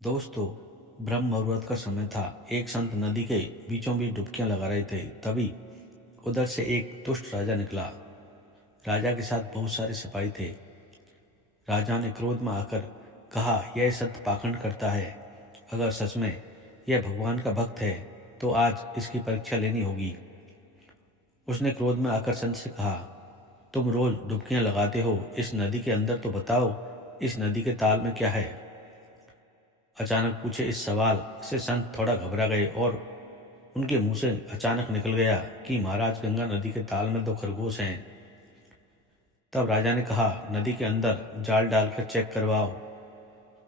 दोस्तों, ब्रह्म मुहूर्त का समय था। एक संत नदी के बीचों बीच डुबकियां लगा रहे थे। तभी उधर से एक दुष्ट राजा निकला। राजा के साथ बहुत सारे सिपाही थे। राजा ने क्रोध में आकर कहा, यह संत पाखंड करता है। अगर सच में यह भगवान का भक्त है तो आज इसकी परीक्षा लेनी होगी। उसने क्रोध में आकर संत से कहा, तुम रोज डुबकियां लगाते हो इस नदी के अंदर, तो बताओ इस नदी के ताल में क्या है। अचानक पूछे इस सवाल से संत थोड़ा घबरा गए और उनके मुंह से अचानक निकल गया कि महाराज, गंगा नदी के ताल में 2 खरगोश हैं। तब राजा ने कहा, नदी के अंदर जाल डालकर चेक करवाओ।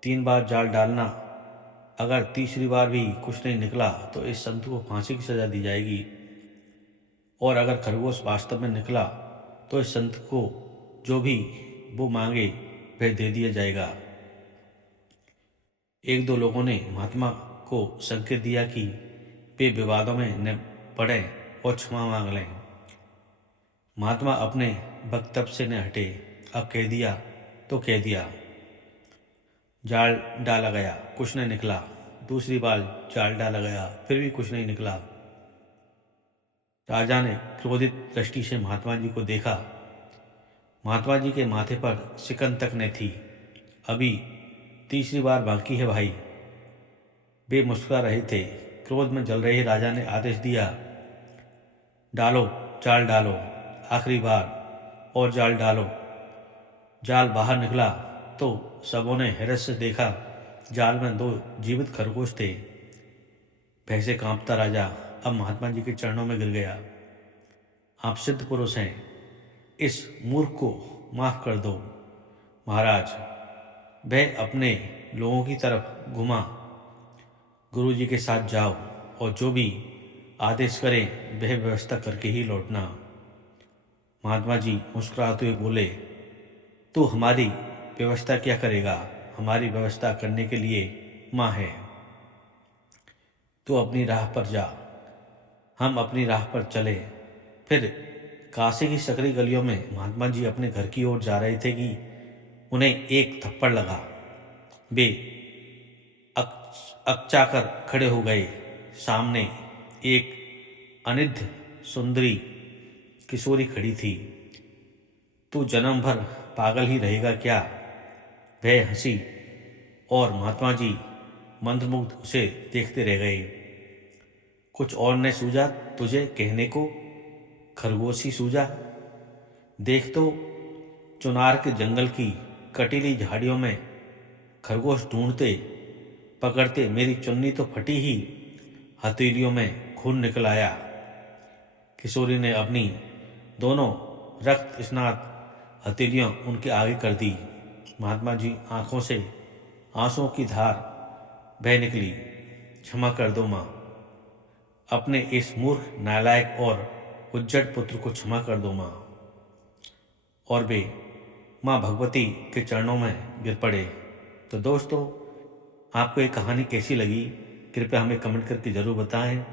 3 बार जाल डालना। अगर तीसरी बार भी कुछ नहीं निकला तो इस संत को फांसी की सजा दी जाएगी। और अगर खरगोश वास्तव में निकला तो इस संत को जो भी वो मांगे वह दे दिया जाएगा। 1-2 लोगों ने महात्मा को संकेत दिया कि वे विवादों में न पड़ें और क्षमा मांग लें। महात्मा अपने वक्तव्य से न हटे। अब कह दिया तो कह दिया। जाल डाला गया, कुछ नहीं निकला। दूसरी बार जाल डाला गया, फिर भी कुछ नहीं निकला। राजा ने क्रोधित दृष्टि से महात्मा जी को देखा। महात्मा जी के माथे पर शिकन तक न थी। अभी तीसरी बार बाकी है भाई। वे मुस्कुरा रहे थे। क्रोध में जल रहे राजा ने आदेश दिया, डालो, जाल डालो। आखिरी बार और जाल डालो। जाल बाहर निकला तो सबों ने हैरत से देखा, जाल में 2 जीवित खरगोश थे। भय से कांपता राजा अब महात्मा जी के चरणों में गिर गया। आप सिद्ध पुरुष हैं, इस मूर्ख को माफ कर दो महाराज। वह अपने लोगों की तरफ घुमा। गुरु जी के साथ जाओ और जो भी आदेश करें वह व्यवस्था करके ही लौटना। महात्मा जी मुस्कुराते हुए बोले, तू हमारी व्यवस्था क्या करेगा? हमारी व्यवस्था करने के लिए माँ है। तू अपनी राह पर जा, हम अपनी राह पर चले। फिर काशी की सकरी गलियों में महात्मा जी अपने घर की ओर जा रहे थे कि उन्हें एक थप्पड़ लगा। वे अकचाकर खड़े हो गए। सामने एक अनिद्ध सुंदरी किशोरी खड़ी थी। तू जन्म भर पागल ही रहेगा क्या? वह हंसी और महात्मा जी मंत्रमुग्ध उसे देखते रह गए। कुछ और न सूझा तुझे कहने को? खरगोश ही सूझा। देख तो, चुनार के जंगल की कटीली झाड़ियों में खरगोश ढूंढते पकड़ते मेरी चुन्नी तो फटी ही, हथेलियों में खून निकल आया। किशोरी ने अपनी दोनों रक्त स्नात हथेलियां उनके आगे कर दी। महात्मा जी आंखों से आंसुओं की धार बह निकली। क्षमा कर दो माँ, अपने इस मूर्ख, नालायक और उज्जड पुत्र को क्षमा कर दो माँ। और वे माँ भगवती के चरणों में गिर पड़े। तो दोस्तों, आपको ये कहानी कैसी लगी? कृपया हमें कमेंट करके ज़रूर बताएं।